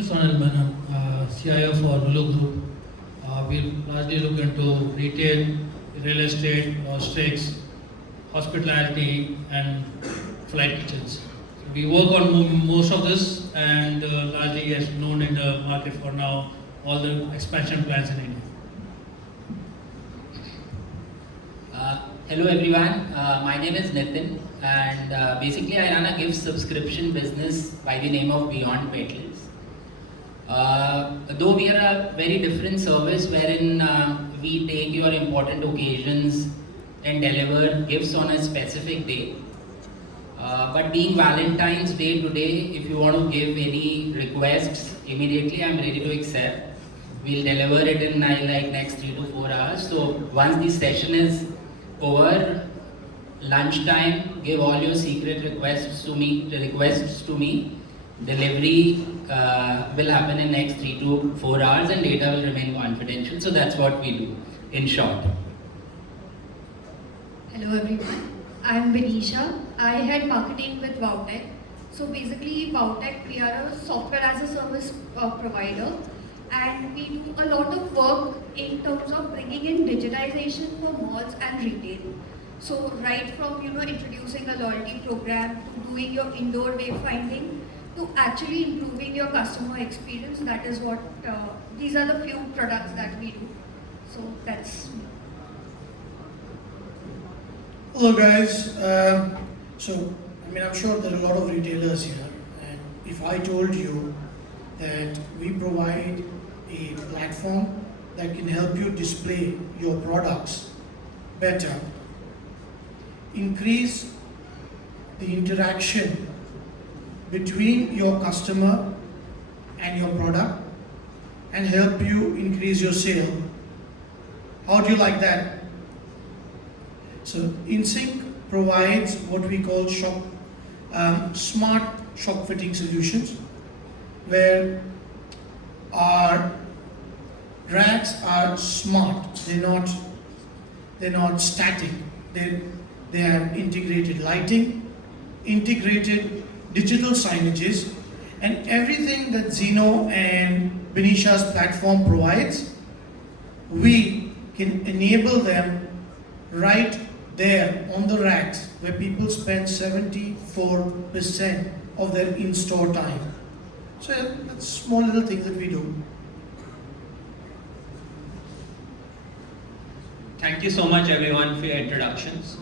name is Anil Menon, CIO for Lulu Group. We largely look into retail, real estate, logistics, hospitality, and flight kitchens. We work on most of this, and largely as known in the market for now, all the expansion plans in India. Hello everyone, my name is Nitin, and basically I run a gift subscription business by the name of Beyond Petless. Though we are a very different service wherein we take your important occasions and deliver gifts on a specific day. But being Valentine's Day today, if you want to give any requests immediately, I'm ready to accept. We'll deliver it in like next 3 to 4 hours. So once the session is over, lunchtime, give all your secret requests to me. Delivery will happen in next 3 to 4 hours, and data will remain confidential. So that's what we do, in short. Hello everyone, I'm Benisha. I head marketing with Wowtech. So basically, Wowtech, we are a software as a service provider, and we do a lot of work in terms of bringing in digitization for malls and retail. So right from introducing a loyalty program to doing your indoor wayfinding to actually improving your customer experience, that is what these are the few products that we do. So that's me. Hello guys. I'm sure there are a lot of retailers here, and if I told you that we provide a platform that can help you display your products better, increase the interaction between your customer and your product, and help you increase your sale, how do you like that? So InSync provides what we call smart shop fitting solutions, where our racks are smart. They're not static. They have integrated lighting, integrated digital signages, and everything that Zeno and Benisha's platform provides, we can enable them right there on the racks, where people spend 74% of their in-store time. So that's small little things that we do. Thank you so much everyone for your introductions.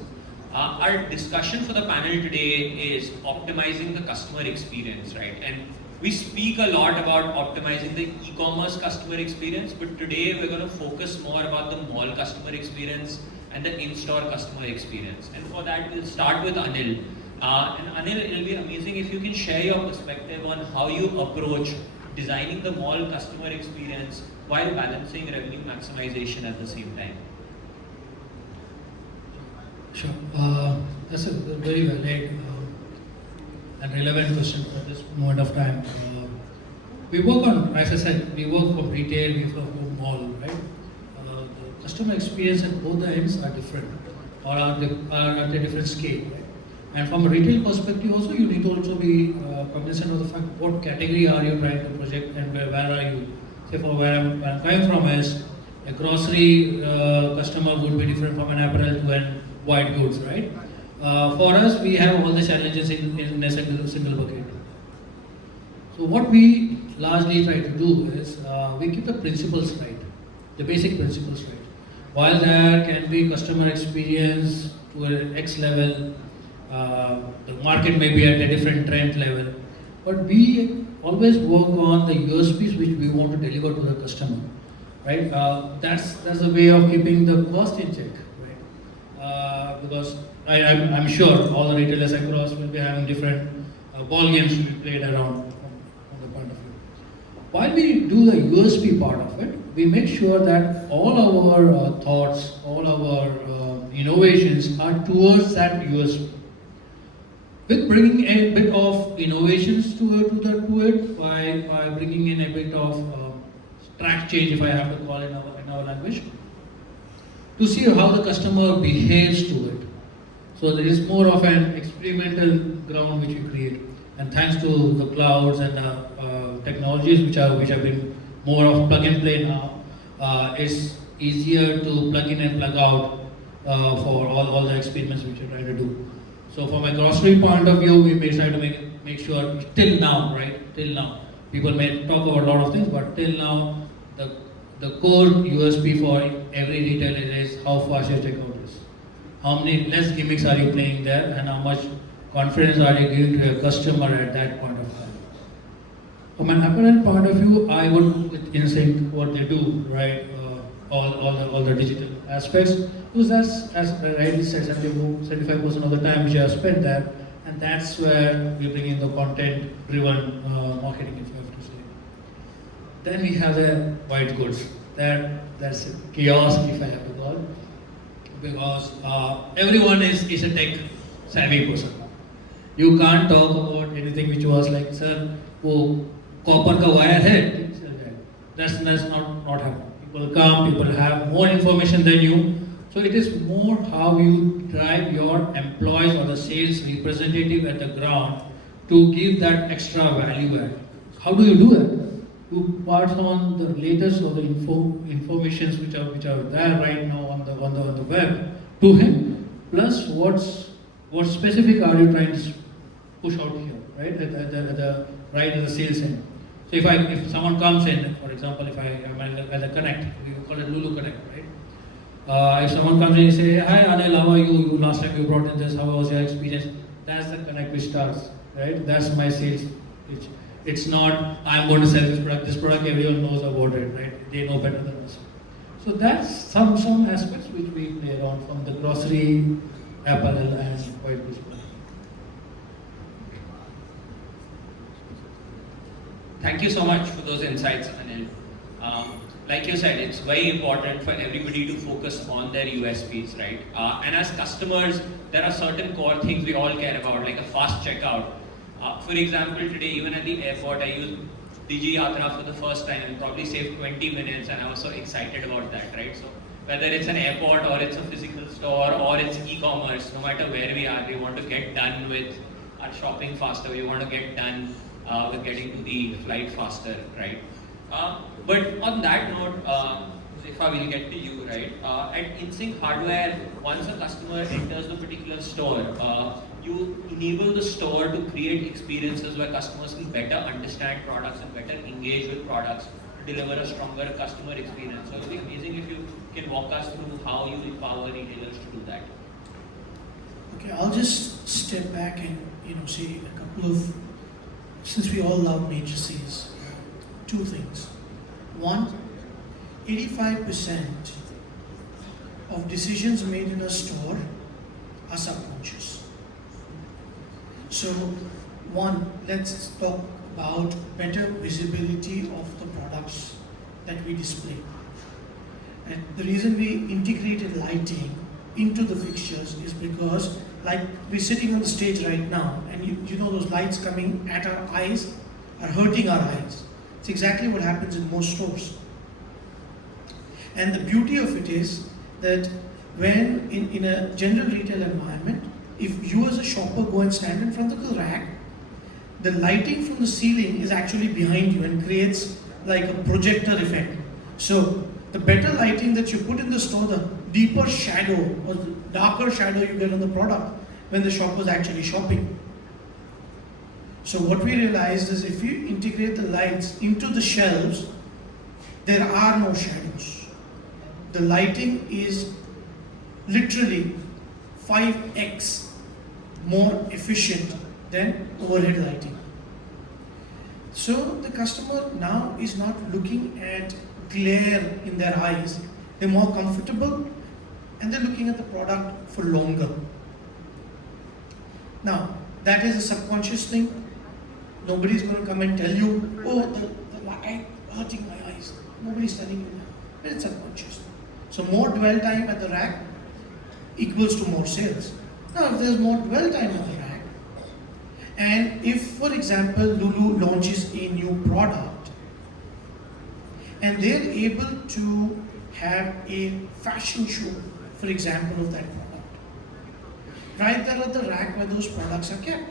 Our discussion for the panel today is optimizing the customer experience, right? And we speak a lot about optimizing the e-commerce customer experience, but today we're going to focus more about the mall customer experience and the in-store customer experience. And for that, we'll start with Anil. And Anil, it'll be amazing if you can share your perspective on how you approach designing the mall customer experience while balancing revenue maximization at the same time. Sure. That's a very valid and relevant question for this moment of time. We work on, as I said, we work from retail, we work from mall, right? The customer experience at both the ends are different, or are at a different scale, right? And from a retail perspective also, you need to also be cognizant of the fact what category are you trying to project, and where are you. Say for where I'm coming from is, a grocery customer would be different from an apparel to an white goods, right? For us, we have all the challenges in a single bucket. So what we largely try to do is, we keep the principles right, the basic principles right. While there can be customer experience to an X level, the market may be at a different trend level, but we always work on the USPs which we want to deliver to the customer, right? That's a way of keeping the cost in check, right? Because I'm sure all the retailers across will be having different ball games to be played around from the point of view. While we do the USP part of it, we make sure that all our thoughts, all our innovations are towards that USP. With bringing a bit of innovations to it by bringing in a bit of track change, if I have to call it in our language, to see how the customer behaves to it. So there is more of an experimental ground which we create. And thanks to the clouds and technologies which have been more of plug and play now, it's easier to plug in and plug out for all the experiments which you're trying to do. So from a grocery point of view, we may try to make sure till now, right? Till now, people may talk about a lot of things, but till now, the core USP for every retailer is how fast your checkout is. How many less gimmicks are you playing there, and how much confidence are you giving to your customer at that point of time. From an apparel point of view, I would with Insync what they do, right? All the digital aspects, because that's, as I rightly said, 75% of the time which I have spent there, and that's where we bring in the content-driven marketing, if you have to say. Then we have the white goods. That's chaos, if I have to call it, because everyone is a tech-savvy person. You can't talk about anything which was like, sir, वो copper का wire है, that's not happening. People come, people have more information than you. So it is more how you drive your employees or the sales representative at the ground to give that extra value add. How do you do that? You pass on the latest of the informations which are there right now on the web to him. Plus, what specific are you trying to push out here, right? At the sales end. So if someone comes in, for example, if I am at the Connect, we call it Lulu Connect, right? If someone comes in and say, hi Anil, how are you? Last time you brought in this, how was your experience? That's the Connect which starts, right? That's my sales pitch. It's not, I'm going to sell this product, everyone knows about it, right? They know better than us. So that's some aspects which we play around from the grocery, apparel and white goods. Thank you so much for those insights, Anil. Like you said, it's very important for everybody to focus on their USPs, right? And as customers, there are certain core things we all care about, like a fast checkout. For example, today, even at the airport, I used Digi Yatra for the first time and probably saved 20 minutes, and I was so excited about that, right? So whether it's an airport or it's a physical store or it's e-commerce, no matter where we are, we want to get done with our shopping faster. We want to get done with getting to the flight faster, right? But on that note, Zifa, we'll get to you, right? At Insync Hardware, once a customer enters the particular store, you enable the store to create experiences where customers can better understand products and better engage with products to deliver a stronger customer experience. So it would be amazing if you can walk us through how you empower retailers to do that. Okay, I'll just step back and say a couple of, since we all love matrices, two things. One, 85% of decisions made in a store are subconscious. So one, let's talk about better visibility of the products that we display. And the reason we integrated lighting into the fixtures is because, like, we're sitting on the stage right now, and you know those lights coming at our eyes are hurting our eyes. It's exactly what happens in most stores. And the beauty of it is that when in a general retail environment, if you as a shopper go and stand in front of the rack, the lighting from the ceiling is actually behind you and creates like a projector effect. So the better lighting that you put in the store, the deeper shadow or the darker shadow you get on the product when the shopper is actually shopping. So what we realized is if you integrate the lights into the shelves, there are no shadows. The lighting is literally 5x more efficient than overhead lighting. So the customer now is not looking at glare in their eyes. They're more comfortable and they're looking at the product for longer. Now, that is a subconscious thing. Nobody's going to come and tell you, oh, the light hurting my eyes. Nobody's telling you that. But it's subconscious. So more dwell time at the rack equals to more sales. Now, if there's more dwell time at the rack, and if, for example, Lulu launches a new product, and they're able to have a fashion show, for example, of that product, right there at the rack where those products are kept.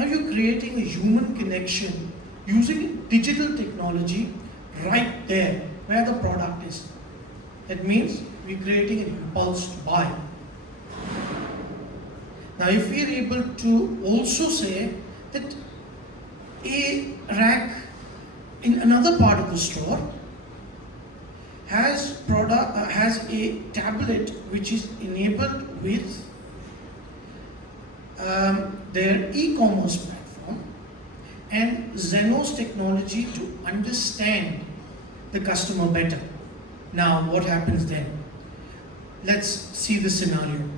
Now you're creating a human connection using digital technology right there where the product is. That means we're creating an impulse to buy. Now if we are able to also say that a rack in another part of the store has a tablet which is enabled with their e-commerce platform and Xenos technology to understand the customer better. Now what happens then? Let's see the scenario.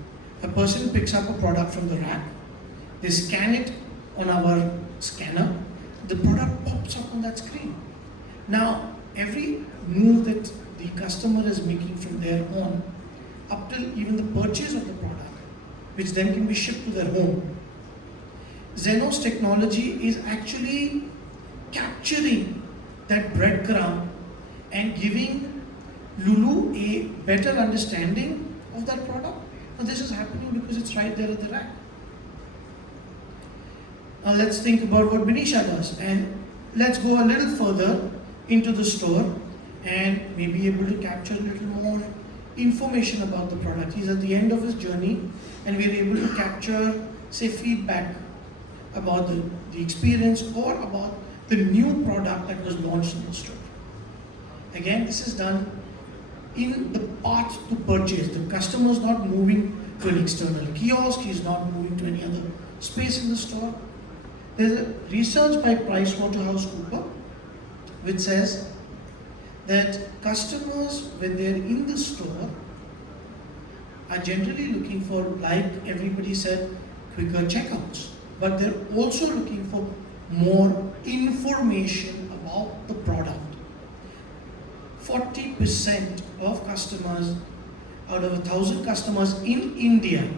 A person picks up a product from the rack, they scan it on our scanner, the product pops up on that screen. Now every move that the customer is making from their own up till even the purchase of the product, which then can be shipped to their home, Xenos technology is actually capturing that breadcrumb and giving Lulu a better understanding of that product. Now this is happening because it's right there at the rack. Now let's think about what Benisha does, and let's go a little further into the store and maybe able to capture a little more information about the product. He's at the end of his journey and we're able to capture, say, feedback about the experience or about the new product that was launched in the store. Again, this is done in the path to purchase. The customer is not moving to an external kiosk, he's not moving to any other space in the store. There's a research by PricewaterhouseCoopers which says that customers, when they're in the store, are generally looking for, like everybody said, quicker checkouts. But they're also looking for more information about the product. 40% of customers out of 1,000 customers in India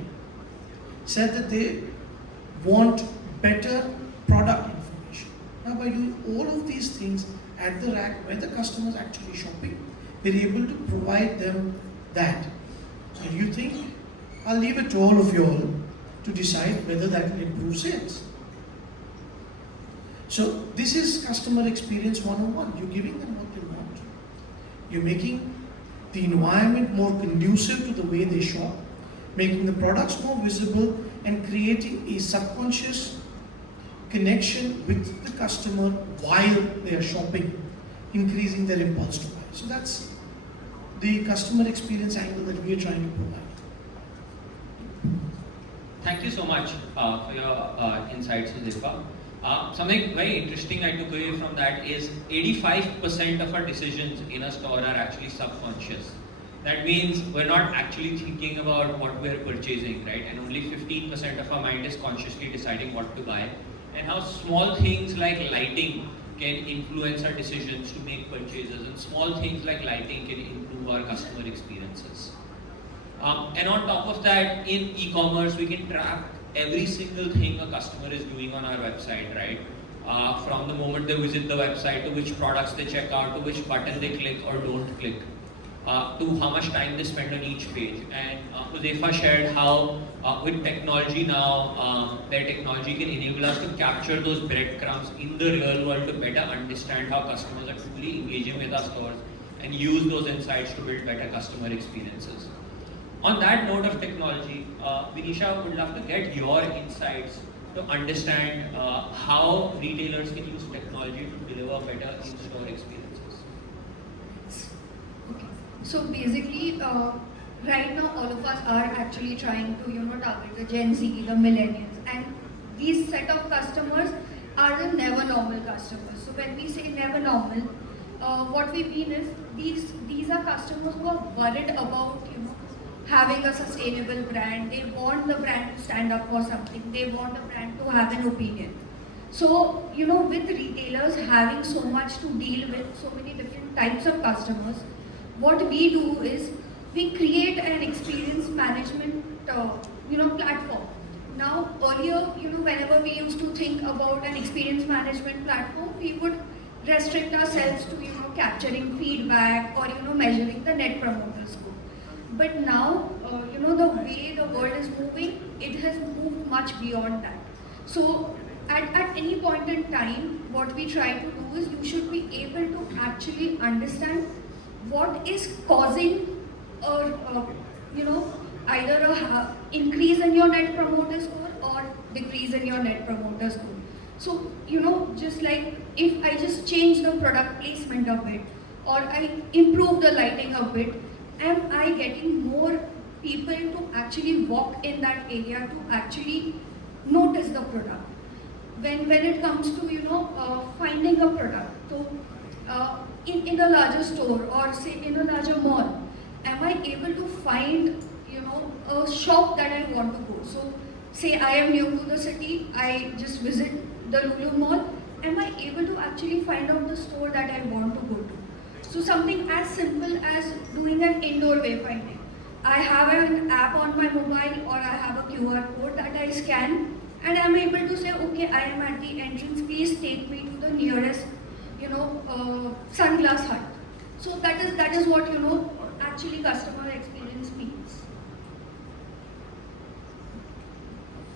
said that they want better product information. Now by doing all of these things at the rack where the customer is actually shopping, we're able to provide them that. So you think, I'll leave it to all of you all to decide whether that will improve sales. So this is customer experience 101. You're giving them what they want. You're making the environment more conducive to the way they shop, making the products more visible and creating a subconscious connection with the customer while they are shopping, increasing their impulse to buy. So that's the customer experience angle that we are trying to provide. Thank you so much for your insights, Zifa. Something very interesting I took away from that is 85% of our decisions in a store are actually subconscious. That means we're not actually thinking about what we're purchasing, right? And only 15% of our mind is consciously deciding what to buy. And how small things like lighting can influence our decisions to make purchases, and small things like lighting can improve our customer experiences. And on top of that, in e-commerce, we can track every single thing a customer is doing on our website, right? From the moment they visit the website, to which products they check out, to which button they click or don't click, to how much time they spend on each page. And Huzefa shared how with technology now, their technology can enable us to capture those breadcrumbs in the real world to better understand how customers are truly engaging with our stores and use those insights to build better customer experiences. On that note of technology, Benisha, would love to get your insights to understand how retailers can use technology to deliver better in-store experiences. Okay. So basically, right now all of us are actually trying to target the Gen Z, the millennials, and these set of customers are the never normal customers. So when we say never normal, what we mean is these are customers who are worried about having a sustainable brand. They want the brand to stand up for something. They want the brand to have an opinion. So, with retailers having so much to deal with, so many different types of customers, what we do is we create an experience management, platform. Now, earlier, whenever we used to think about an experience management platform, we would restrict ourselves to, capturing feedback or, measuring the net promoter score. But now, the way the world is moving, it has moved much beyond that. So at any point in time, what we try to do is you should be able to actually understand what is causing a either a increase in your net promoter score or decrease in your net promoter score. So just like if I just change the product placement a bit or I improve the lighting a bit, am I getting more people to actually walk in that area to actually notice the product? When it comes to finding a product, so in a larger store or say in a larger mall, am I able to find a shop that I want to go? So say I am new to the city, I just visit the Lulu mall, am I able to actually find out the store that I want to go to? So something as simple as doing an indoor wayfinding. I have an app on my mobile or I have a QR code that I scan and I'm able to say, okay, I am at the entrance, please take me to the nearest, sunglass hut. So that is what, actually customer experience means.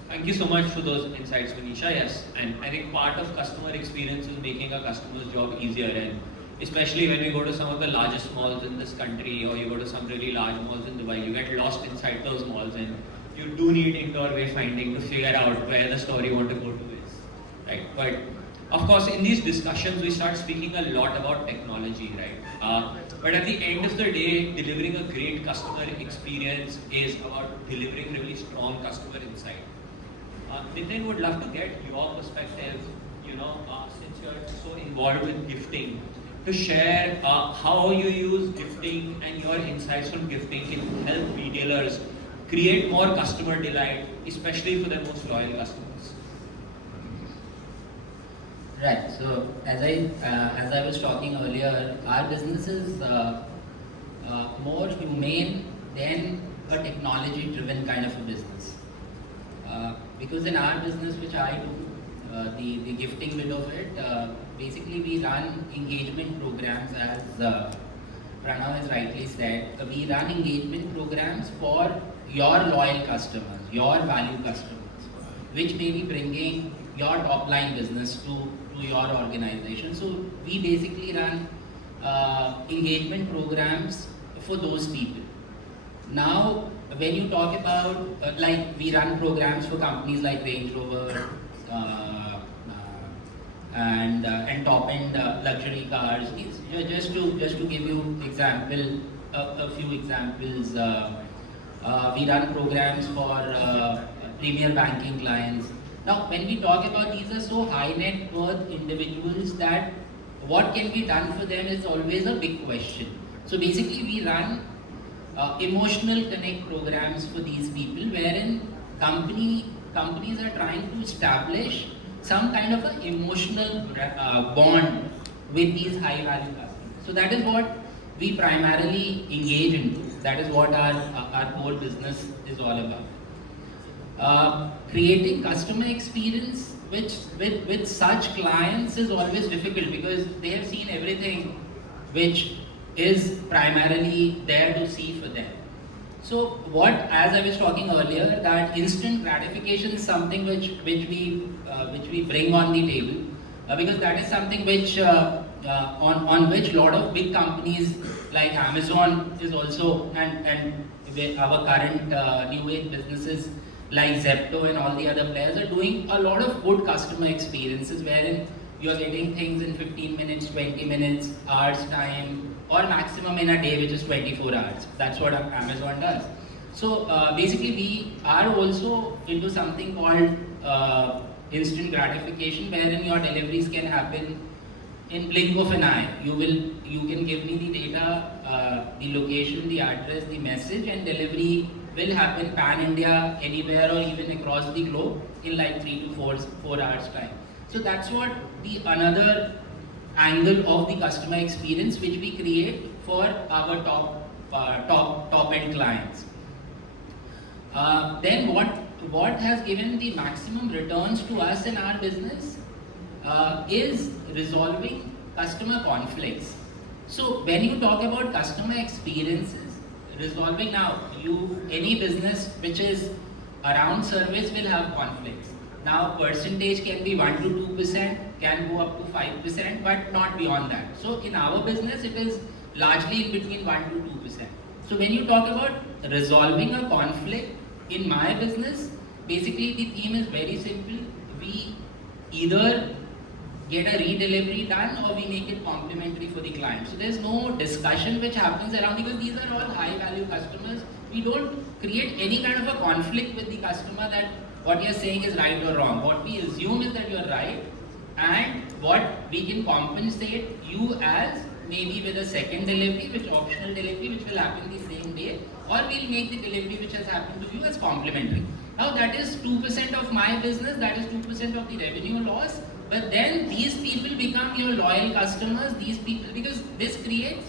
Thank you so much for those insights, Manisha. Yes, and I think part of customer experience is making a customer's job easier, and especially when we go to some of the largest malls in this country or you go to some really large malls in Dubai, you get lost inside those malls and you do need indoor wayfinding to figure out where the store you want to go to is, right? But of course, in these discussions, we start speaking a lot about technology, right? But at the end of the day, delivering a great customer experience is about delivering really strong customer insight. Nitin, would love to get your perspective, since you're so involved with gifting, to share how you use gifting and your insights from gifting can help retailers create more customer delight, especially for their most loyal customers. Right. So as I was talking earlier, our business is more humane than a technology-driven kind of a business. Because in our business, which I do, the gifting bit of it, basically we run engagement programs, as Pranav has rightly said. We run engagement programs for your loyal customers, your value customers, which may be bringing your top line business to your organization. So we basically run engagement programs for those people. Now, when you talk about, like we run programs for companies like Range Rover and top-end luxury cars. Just to give you a few examples. We run programs for premier banking clients. Now, when we talk about these are so high net worth individuals that what can be done for them is always a big question. So basically, we run emotional connect programs for these people, wherein companies are trying to establish some kind of an emotional bond with these high value customers. So that is what we primarily engage into. That is what our core business is all about. Creating customer experience with such clients is always difficult because they have seen everything which is primarily there to see for them. So as I was talking earlier, that instant gratification is something which we bring on the table because that is something which on which a lot of big companies like Amazon is also and our current new age businesses like Zepto and all the other players are doing a lot of good customer experiences wherein you are getting things in 15 minutes, 20 minutes, hours time, or maximum in a day, which is 24 hours. That's what Amazon does. So basically, we are also into something called instant gratification, wherein your deliveries can happen in blink of an eye. You can give me the data, the location, the address, the message, and delivery will happen pan-India, anywhere or even across the globe in like 3 to 4 hours time. So that's what the another angle of the customer experience which we create for our top end clients. Then what has given the maximum returns to us in our business is resolving customer conflicts. So when you talk about customer experiences, resolving now, any business which is around service will have conflicts. Now percentage can be 1 to 2%, can go up to 5%, but not beyond that. So in our business, it is largely in between 1 to 2%. So when you talk about resolving a conflict in my business, basically the theme is very simple. We either get a redelivery done or we make it complimentary for the client. So there's no discussion which happens around, because these are all high value customers. We don't create any kind of a conflict with the customer that what you're saying is right or wrong. What we assume is that you're right, and what we can compensate you as, maybe with a second delivery, which optional delivery, which will happen the same day, or we'll make the delivery which has happened to you as complimentary. Now that is 2% of my business, that is 2% of the revenue loss, but then these people become your loyal customers, these people, because this creates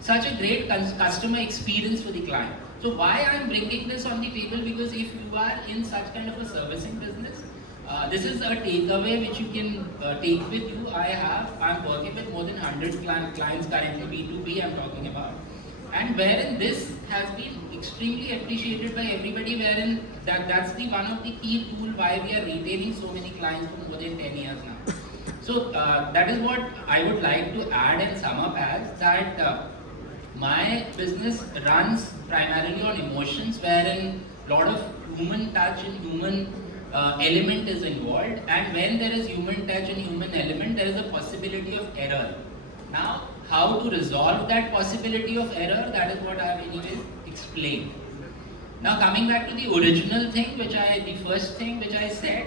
such a great customer experience for the client. So why I'm bringing this on the table, because if you are in such kind of a servicing business, this is a takeaway which you can take with you. I'm working with more than 100 clients currently, B2B I'm talking about. And wherein this has been extremely appreciated by everybody, wherein that's the one of the key tool why we are retaining so many clients for more than 10 years now. So that is what I would like to add and sum up as that my business runs primarily on emotions, wherein a lot of human touch and human element is involved, and when there is human touch and human element, there is a possibility of error. Now, how to resolve that possibility of error, that is what I have anyways explained. Now coming back to the original thing, the first thing which I said,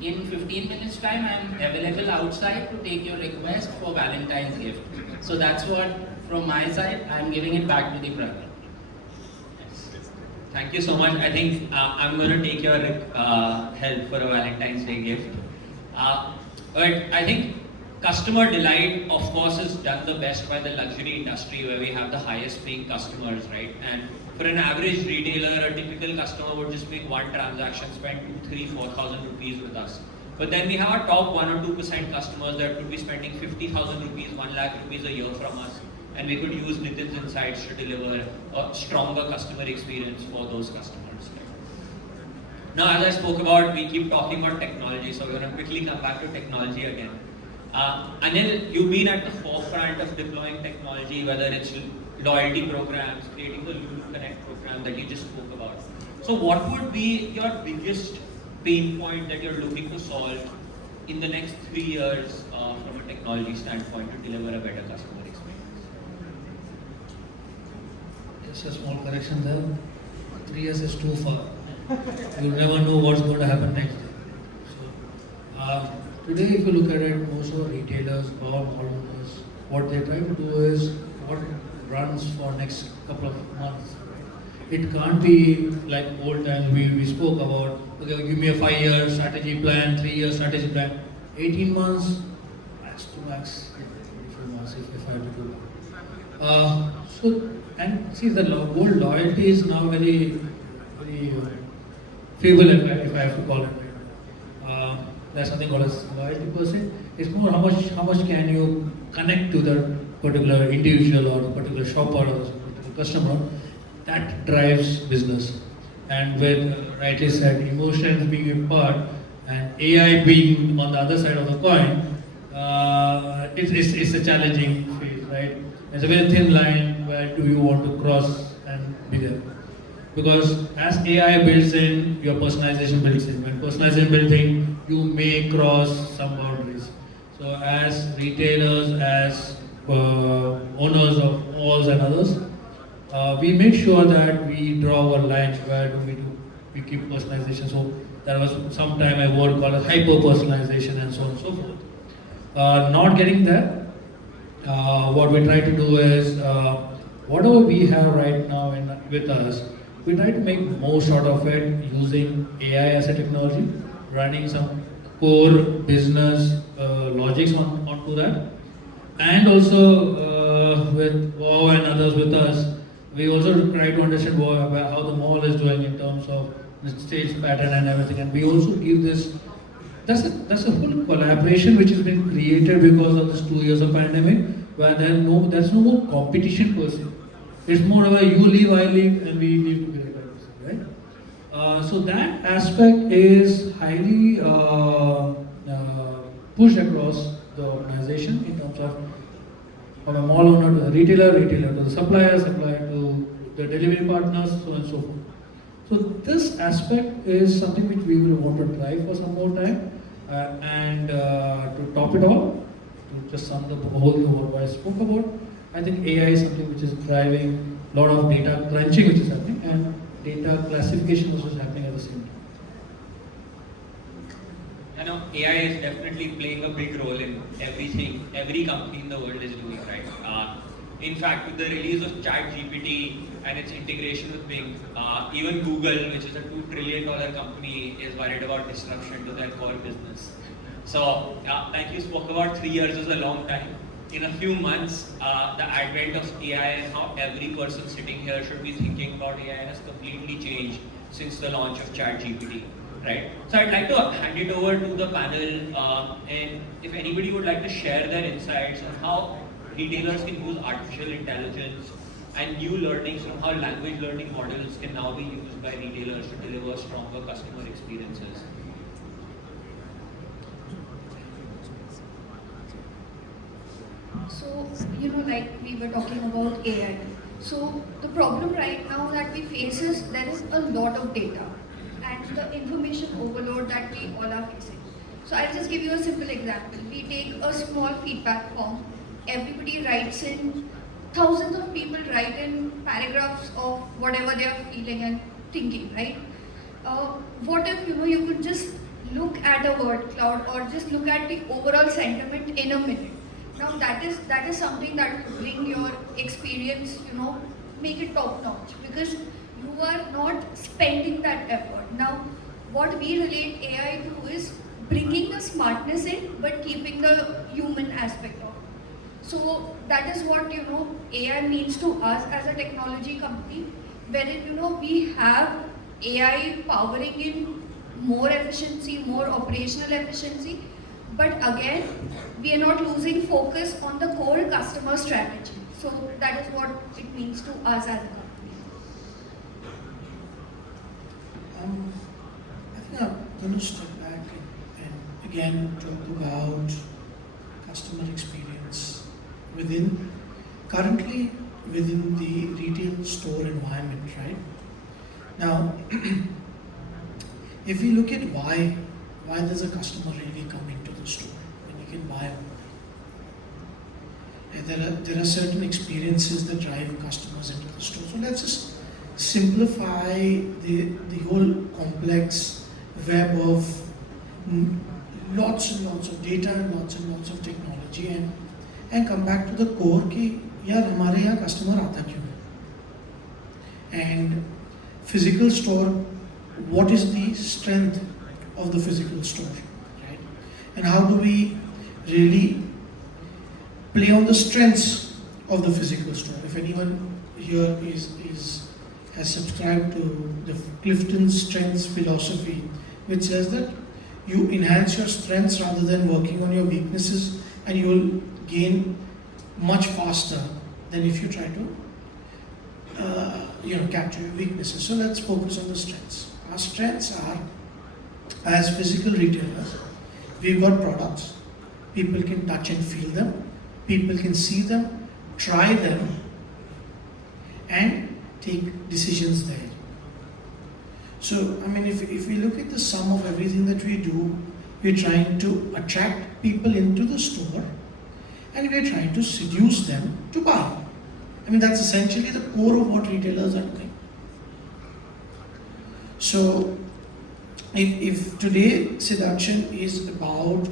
in 15 minutes time I am available outside to take your request for Valentine's gift. So that's what from my side, I am giving it back to the brother. Thank you so much. I think I'm going to take your help for a Valentine's Day gift. But I think customer delight, of course, is done the best by the luxury industry, where we have the highest paying customers, right? And for an average retailer, a typical customer would just make one transaction, spend 2, 3, 4,000 rupees with us. But then we have our top 1 or 2% customers that could be spending 50,000 rupees, 1 lakh rupees a year from us. And we could use Nitin's insights to deliver a stronger customer experience for those customers. Now, as I spoke about, we keep talking about technology, so we're going to quickly come back to technology again. Anil, you've been at the forefront of deploying technology, whether it's loyalty programs, creating the Lulu Connect program that you just spoke about. So what would be your biggest pain point that you're looking to solve in the next 3 years from a technology standpoint to deliver a better customer experience? Just a small correction there. 3 years is too far. You never know what's going to happen next day. So, today, if you look at it, most of the retailers or mall owners, what they try to do is what runs for next couple of months. It can't be like old times we spoke about, okay, give me a 5-year strategy plan, 3-year strategy plan, 18 months, max to max, 24 months if I have to do that. So, and see, the whole loyalty is now very feeble, if I have to call it. There's something called as loyalty percent. It's more how much can you connect to the particular individual or the particular shopper or the particular customer. That drives business. And with, rightly said, emotions being a part and AI being on the other side of the coin, it's a challenging phase, right? It's a very thin line. Where do you want to cross and be there? Because as AI builds in, your personalization builds in. When personalization builds in, you may cross some boundaries. So as retailers, as owners of malls and others, we make sure that we draw our lines. Where do we keep personalization? So there was some time a word called hyper personalization and so on and so forth. Not getting there, what we try to do is whatever we have right now with us, we try to make most out of it using AI as a technology, running some core business logics onto that, and also with WoW and others with us, we also try to understand how the mall is doing in terms of the stage pattern and everything, and we also give this. That's a whole collaboration which has been created because of this 2 years of pandemic, where there's no more competition per se. It's more about you leave, I leave, and we leave together, right? So that aspect is highly pushed across the organization in terms of from a mall owner to the retailer, retailer to the supplier, supplier to the delivery partners, so on and so forth. So this aspect is something which we will want to drive for some more time, and to top it all, to just sum up the whole what I spoke about, I think AI is something which is driving a lot of data crunching which is happening and data classification which is happening at the same time. I know AI is definitely playing a big role in everything every company in the world is doing, right? In fact, with the release of ChatGPT and its integration with Bing, even Google, which is a $2 trillion company, is worried about disruption to their core business. So, like you spoke about, 3 years is a long time. In a few months, the advent of AI and how every person sitting here should be thinking about AI has completely changed since the launch of ChatGPT, right? So I'd like to hand it over to the panel, and if anybody would like to share their insights on how retailers can use artificial intelligence and new learnings from how language learning models can now be used by retailers to deliver stronger customer experiences. So, like we were talking about AI. So, the problem right now that we face is there is a lot of data and the information overload that we all are facing. So, I'll just give you a simple example. We take a small feedback form, everybody writes in, thousands of people write in paragraphs of whatever they are feeling and thinking, right? What if you could just look at a word cloud or just look at the overall sentiment in a minute? Now that is something that will bring your experience, make it top notch because you are not spending that effort. Now, what we relate AI to is bringing the smartness in, but keeping the human aspect of it. So that is what AI means to us as a technology company, wherein we have AI powering in more efficiency, more operational efficiency. But again, we are not losing focus on the core customer strategy. So that is what it means to us as a company. I think I'm going to step back and again talk about customer experience currently within the retail store environment, right? Now, if we look at why does a customer really come into the store when you can buy one? There are certain experiences that drive customers into the store. So let's just simplify the whole complex web of lots and lots of data and lots of technology and come back to the core कि यार हमारे यहाँ customer आता क्यों है? And physical store, what is the strength of the physical store, right? And how do we really play on the strengths of the physical store? If anyone here has subscribed to the Clifton Strengths philosophy, which says that you enhance your strengths rather than working on your weaknesses, and you will gain much faster than if you try to capture your weaknesses. So let's focus on the strengths. Our strengths are, as physical retailers, we've got products. People can touch and feel them. People can see them, try them, and take decisions there. So, if we look at the sum of everything that we do, we're trying to attract people into the store and we're trying to seduce them to buy. That's essentially the core of what retailers are doing. So, if today seduction is about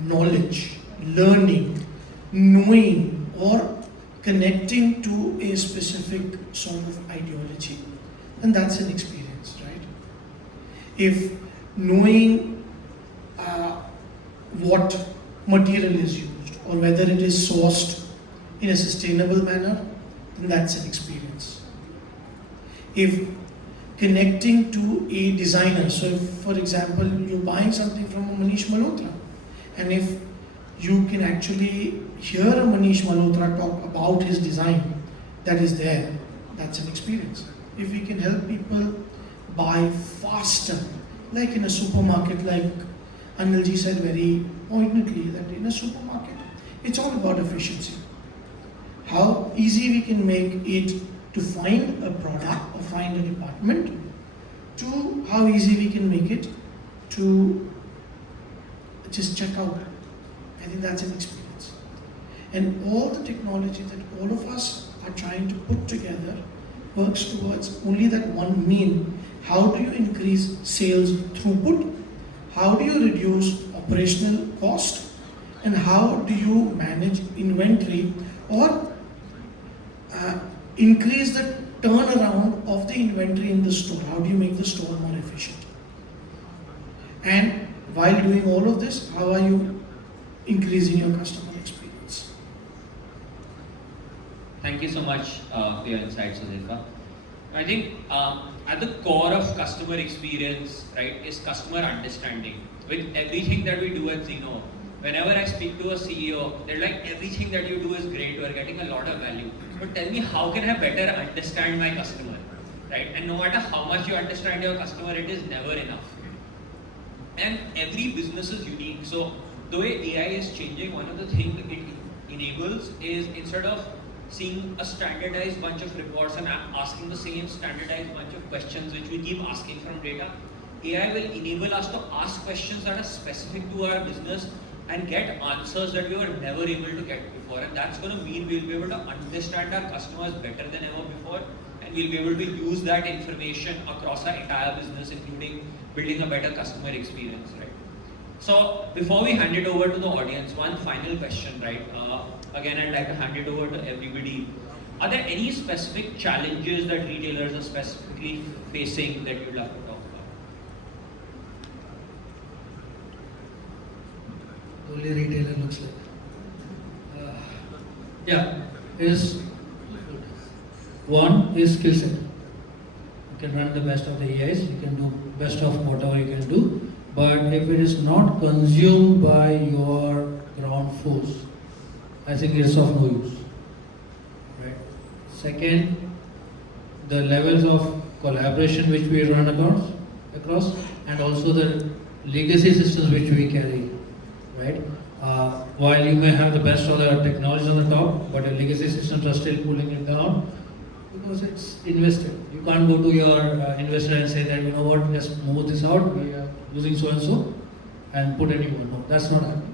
knowledge, learning, knowing, or connecting to a specific sort of ideology, then that's an experience, right? If knowing what material is used or whether it is sourced in a sustainable manner, then that's an experience. If connecting to a designer, so if, for example, you're buying something from a Manish Malhotra, and if you can actually hear a Manish Malhotra talk about his design that is there, that's an experience. If we can help people buy faster. Like in a supermarket, like Anilji said very poignantly, that in a supermarket, it's all about efficiency. How easy we can make it to find a product or find a department, to how easy we can make it to just check out. I think that's an experience. And all the technology that all of us are trying to put together works towards only that one mean. How do you increase sales throughput? How do you reduce operational cost? And how do you manage inventory or increase the turnaround of the inventory in the store? How do you make the store more efficient? And while doing all of this, how are you increasing your customer experience? Thank you so much for your insights, Sudhirka. I think at the core of customer experience, right, is customer understanding. With everything that we do at Zeno, whenever I speak to a CEO, they're like, everything that you do is great, we're getting a lot of value. But tell me, how can I better understand my customer, right? And no matter how much you understand your customer, it is never enough. And every business is unique. So the way AI is changing, one of the things it enables is, instead of seeing a standardized bunch of reports and asking the same standardized bunch of questions which we keep asking from data, AI will enable us to ask questions that are specific to our business and get answers that we were never able to get before. And that's going to mean we'll be able to understand our customers better than ever before, and we'll be able to use that information across our entire business, including building a better customer experience, right? So before we hand it over to the audience, one final question, right? Again, I'd like to hand it over to everybody. Are there any specific challenges that retailers are specifically facing that you'd love to talk about? Only retailer looks like. Yeah, is one is skill set. You can run the best of the AIs, you can do best of whatever you can do, but if it is not consumed by your ground force, I think it's of no use. Right. Second, the levels of collaboration which we run across, and also the legacy systems which we carry. Right. While you may have the best of the technology on the top, but your legacy systems are still pulling it down because it's invested. You can't go to your investor and say that, you know what, just move this out, we are using so and so, and put a new one. No, that's not happening.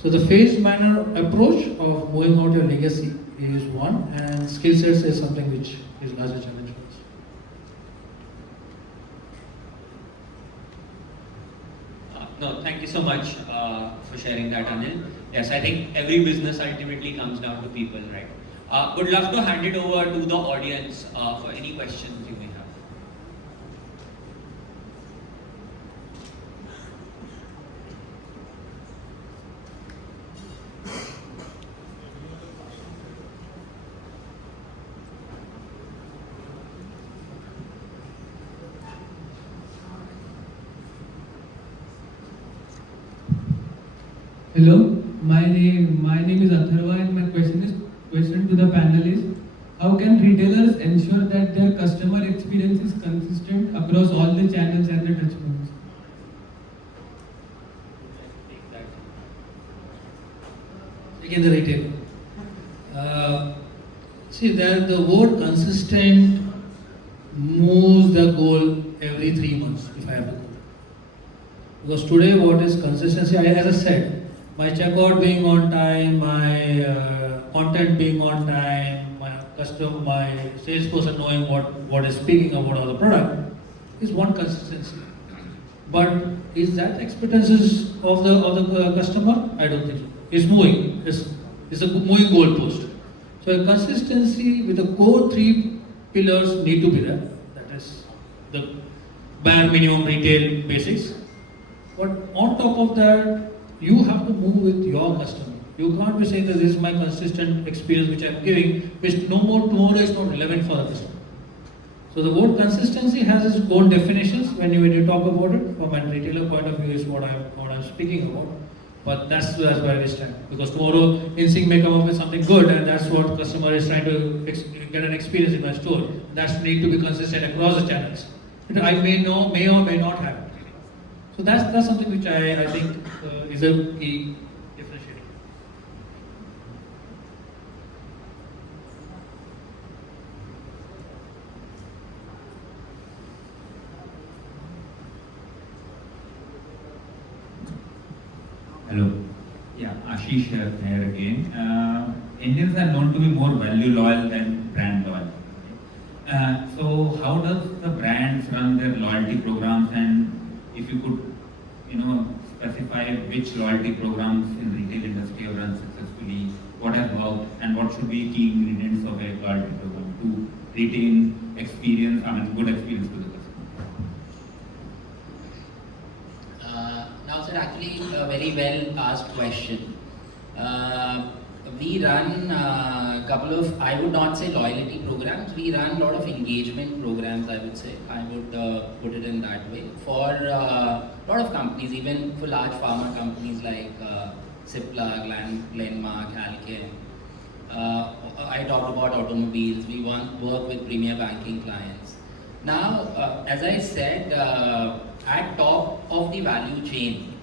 So the phased manner approach of moving out your legacy is one, and skill sets is something which is a larger challenge for us. No, thank you so much for sharing that, Anil. Yes, I think every business ultimately comes down to people, right? Would love to hand it over to the audience for any questions you may have. Hello, my name is Atharva, and my question to the panel is: how can retailers ensure that their customer experience is consistent across all the channels and the touchpoints? Again, the retailer. See, the word consistent moves the goal every 3 months, if I have to go. Because today, what is consistency? As I said, my checkout being on time, my content being on time, my salesperson knowing what is speaking about the product is one consistency. But is that expectations of the customer? I don't think so. It's moving. It's a moving goalpost. So a consistency with the core 3 pillars need to be there. That is the bare minimum retail basics. But on top of that, you have to move with your customer. You can't be saying that this is my consistent experience which I'm giving, which tomorrow is not relevant for the customer. So the word consistency has its own definitions when you talk about it. From a retailer point of view is what I'm speaking about. But that's where we stand. Because tomorrow InSync may come up with something good, and that's what customer is trying to get an experience in my store. That need to be consistent across the channels. that I may or may not have. So that's something which I think is a key differentiator. Hello. Yeah, Ashish here again. Indians are known to be more value loyal than brand loyal. So how does the brands run their loyalty programs, and if you could, specify which loyalty programs in retail industry have run successfully, what has worked, and what should be key ingredients of a loyalty program to retain experience, good experience to the customer? Now, sir, actually a very well asked question. We run a couple of, I would not say loyalty programs, we run a lot of engagement programs, I would say. I would put it in that way. For a lot of companies, even for large pharma companies like Cipla, Glenmark, Alkem. I talked about automobiles, we work with premier banking clients. Now, as I said, at top of the value chain,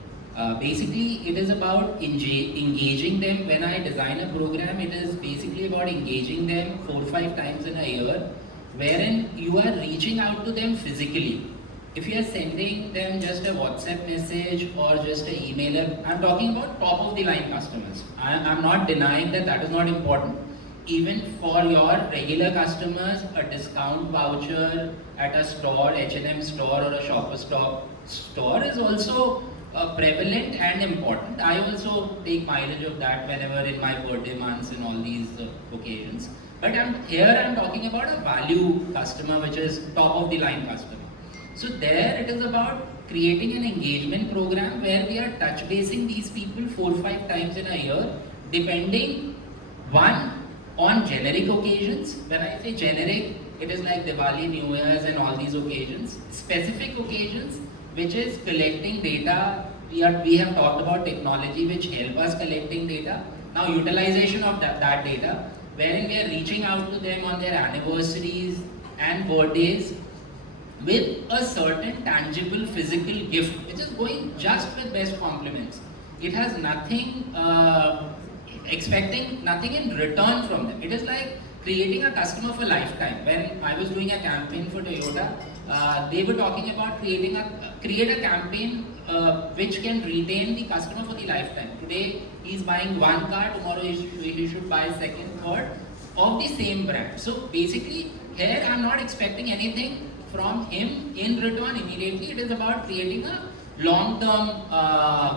basically it is about engaging them. When I design a program, it is basically about engaging them 4 or 5 times in a year, wherein you are reaching out to them physically. If you are sending them just a WhatsApp message or just an emailer, I'm talking about top of the line customers. I'm not denying that is not important. Even for your regular customers, a discount voucher at a store, H&M store or a Shopper store is also prevalent and important. I also take mileage of that whenever in my birthday months and all these occasions. But I'm talking about a value customer, which is top of the line customer. So there it is about creating an engagement program where we are touch basing these people 4 or 5 times in a year, depending on generic occasions. When I say generic, it is like Diwali, New Year's and all these occasions. Specific occasions, which is collecting data. We have talked about technology which help us collecting data. Now utilization of that data, wherein we are reaching out to them on their anniversaries and birthdays with a certain tangible physical gift, which is going just with best compliments. It has nothing, expecting nothing in return from them. It is like creating a customer for lifetime. When I was doing a campaign for Toyota, they were talking about create a campaign which can retain the customer for the lifetime. Today he's buying one car, tomorrow he should buy second, third of the same brand. So basically here I'm not expecting anything from him in return immediately. It is about creating a long-term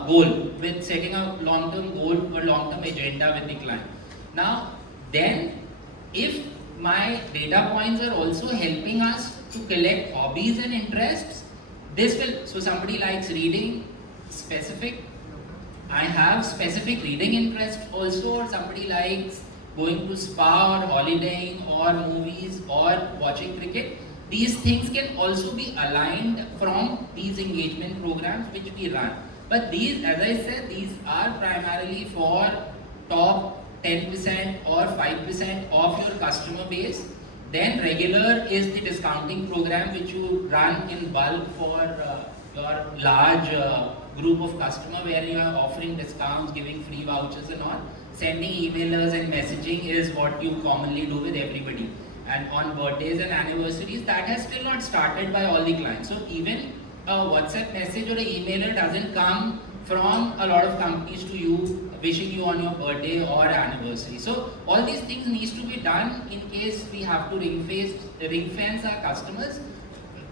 goal, with setting a long-term goal or long-term agenda with the client. Now then, if my data points are also helping us to collect hobbies and interests, so somebody likes reading specific, I have specific reading interest also, or somebody likes going to spa or holidaying or movies or watching cricket. These things can also be aligned from these engagement programs which we run. But these, as I said, these are primarily for top 10% or 5% of your customer base. Then regular is the discounting program which you run in bulk for your large group of customers, where you are offering discounts, giving free vouchers and all. Sending emailers and messaging is what you commonly do with everybody. And on birthdays and anniversaries, that has still not started by all the clients. So even a WhatsApp message or an emailer doesn't come from a lot of companies to you, wishing you on your birthday or anniversary. So all these things needs to be done in case we have to ring fence our customers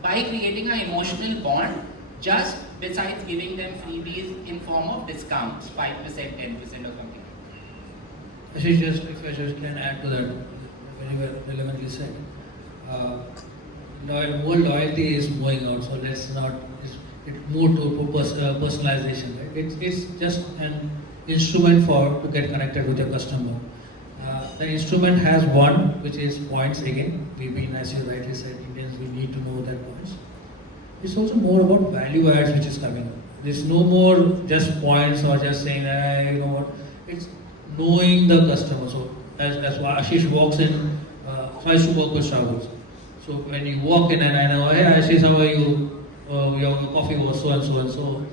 by creating an emotional bond, just besides giving them freebies in form of discounts, 5%, 10% or something. Ashish, if I just can add to that, very well relevantly said. More loyalty is going out, so let's not. It's more to personalization, right? It's just an instrument to get connected with your customer. The instrument has one, which is points again. We've been, as you rightly said, Indians, we need to know that points. It's also more about value adds which is coming up. There's no more just points or just saying, you know what. It's knowing the customer. So as Ashish walks in, so I used to work with Star Wars. So when you walk in and I know, hey Ashish, how are you? Your coffee was so and so and so.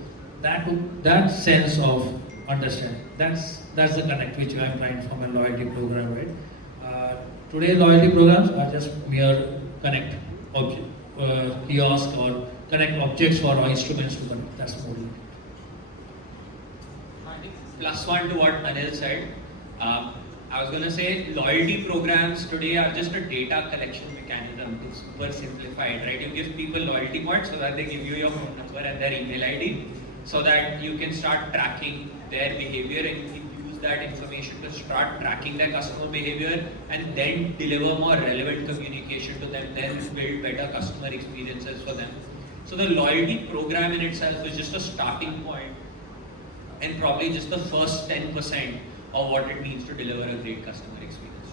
That sense of understanding, that's the connect which I am trying to form a loyalty program, right? Today loyalty programs are just mere connect object, kiosk or connect objects or instruments to connect. That's more. I think plus one to what Anil said. I was going to say loyalty programs today are just a data collection mechanism. It's super simplified, right? You give people loyalty points so that they give you your phone number and their email ID so that you can start tracking their behavior and you can use that information to start tracking their customer behavior and then deliver more relevant communication to them, then build better customer experiences for them. So the loyalty program in itself is just a starting point and probably just the first 10% of what it means to deliver a great customer experience.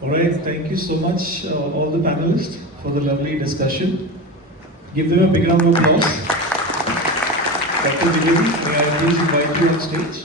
All right, thank you so much, all the panelists, for the lovely discussion. Give them a big round of applause. Dr. Divedi, may I please invite you on stage?